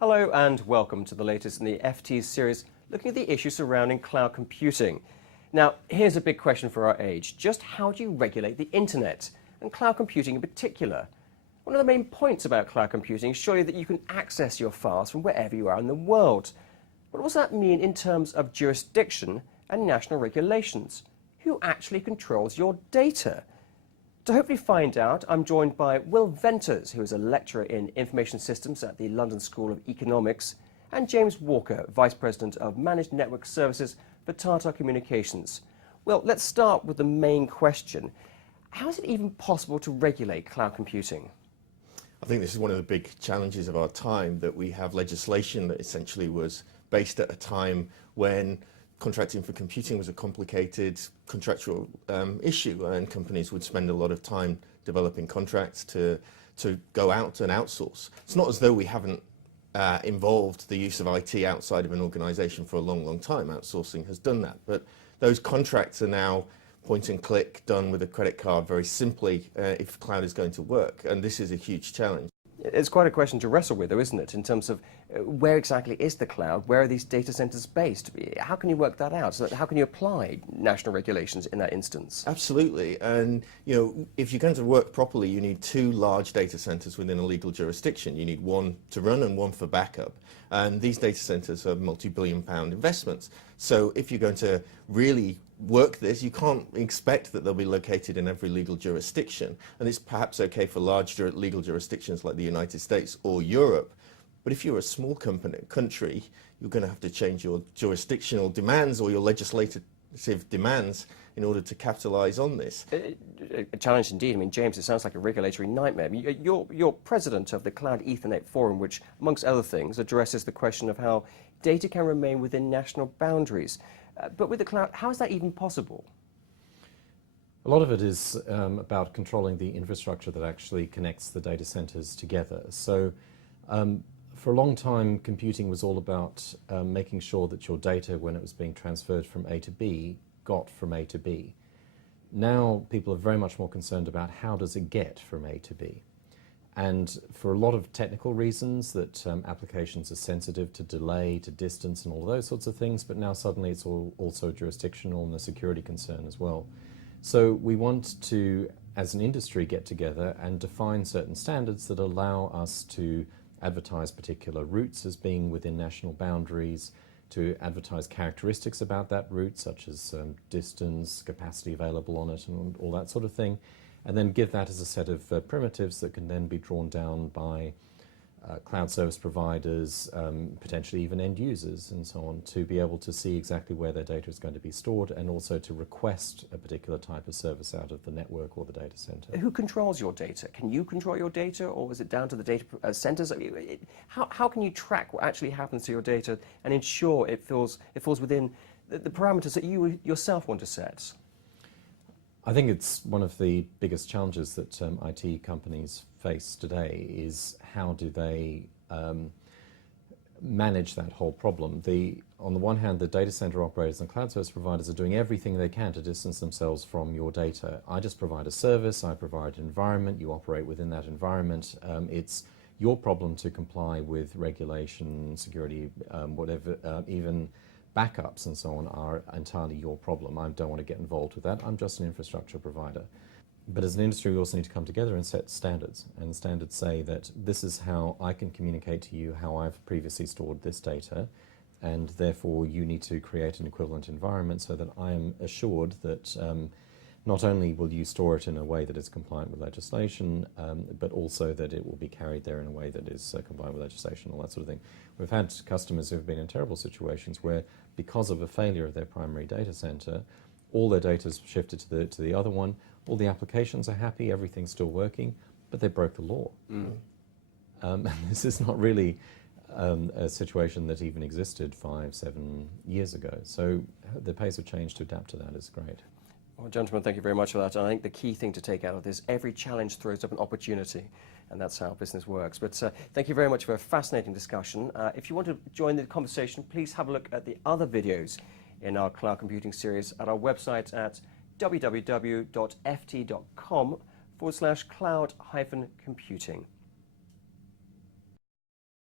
Hello and welcome to the latest in the FT series looking at the issues surrounding cloud computing. Now, here's a big question for our age. Just how do you regulate the internet, and cloud computing in particular? One of the main points about cloud computing is surely that you can access your files from wherever you are in the world. What does that mean in terms of jurisdiction and national regulations? Who actually controls your data? To hopefully find out, I'm joined by Will Venters, who is a lecturer in Information Systems at the London School of Economics, and James Walker, Vice President of Managed Network Services for Tata Communications. Well, let's start with the main question. How is it even possible to regulate cloud computing? I think this is one of the big challenges of our time, that we have legislation that essentially was based at a time when contracting for computing was a complicated contractual issue, and companies would spend a lot of time developing contracts to go out and outsource. It's not as though we haven't involved the use of IT outside of an organization for a long, long time. Outsourcing has done that, but those contracts are now point and click, done with a credit card very simply if cloud is going to work, and this is a huge challenge. It's quite a question to wrestle with, though, isn't it, in terms of where exactly is the cloud? Where are these data centers based? How can you work that out? So how can you apply national regulations in that instance? Absolutely, and if you're going to work properly, you need two large data centers within a legal jurisdiction. You need one to run and one for backup, and these data centers are multi-billion-pound investments. So if you're going to really work this, you can't expect that they'll be located in every legal jurisdiction, and it's perhaps okay for large legal jurisdictions like the United States or Europe. But if you're a small country, you're going to have to change your jurisdictional demands or your legislative demands in order to capitalize on this. A challenge indeed. I mean, James, it sounds like a regulatory nightmare. You're president of the Cloud Ethernet Forum, which, amongst other things, addresses the question of how data can remain within national boundaries. But with the cloud, how is that even possible? A lot of it is about controlling the infrastructure that actually connects the data centers together. So for a long time, computing was all about making sure that your data, when it was being transferred from A to B, got from A to B. Now people are very much more concerned about how does it get from A to B. And for a lot of technical reasons, that applications are sensitive to delay, to distance, and all those sorts of things, but now suddenly it's also jurisdictional and a security concern as well. So we want to, as an industry, get together and define certain standards that allow us to advertise particular routes as being within national boundaries, to advertise characteristics about that route, such as distance, capacity available on it, and all that sort of thing, and then give that as a set of primitives that can then be drawn down by cloud service providers, potentially even end users and so on, to be able to see exactly where their data is going to be stored, and also to request a particular type of service out of the network or the data center. Who controls your data? Can you control your data, or is it down to the data centers? How can you track what actually happens to your data and ensure it falls within the parameters that you yourself want to set? I think it's one of the biggest challenges that IT companies face today is how do they manage that whole problem. On the one hand, the data center operators and cloud service providers are doing everything they can to distance themselves from your data. I just provide a service, I provide an environment, you operate within that environment. It's your problem to comply with regulation, security, whatever, even backups and so on are entirely your problem. I don't want to get involved with that. I'm just an infrastructure provider. But as an industry, we also need to come together and set standards. And the standards say that this is how I can communicate to you how I've previously stored this data, and therefore you need to create an equivalent environment so that I am assured that not only will you store it in a way that is compliant with legislation, but also that it will be carried there in a way that is compliant with legislation, all that sort of thing. We've had customers who have been in terrible situations where, because of a failure of their primary data center, all their data is shifted to the other one, all the applications are happy, everything's still working, but they broke the law. This is not really a situation that even existed 5-7 years ago. So the pace of change to adapt to that is great. Well, gentlemen, thank you very much for that. And I think the key thing to take out of this, every challenge throws up an opportunity, and that's how business works. But thank you very much for a fascinating discussion. If you want to join the conversation, please have a look at the other videos in our cloud computing series at our website at www.ft.com/cloud-computing.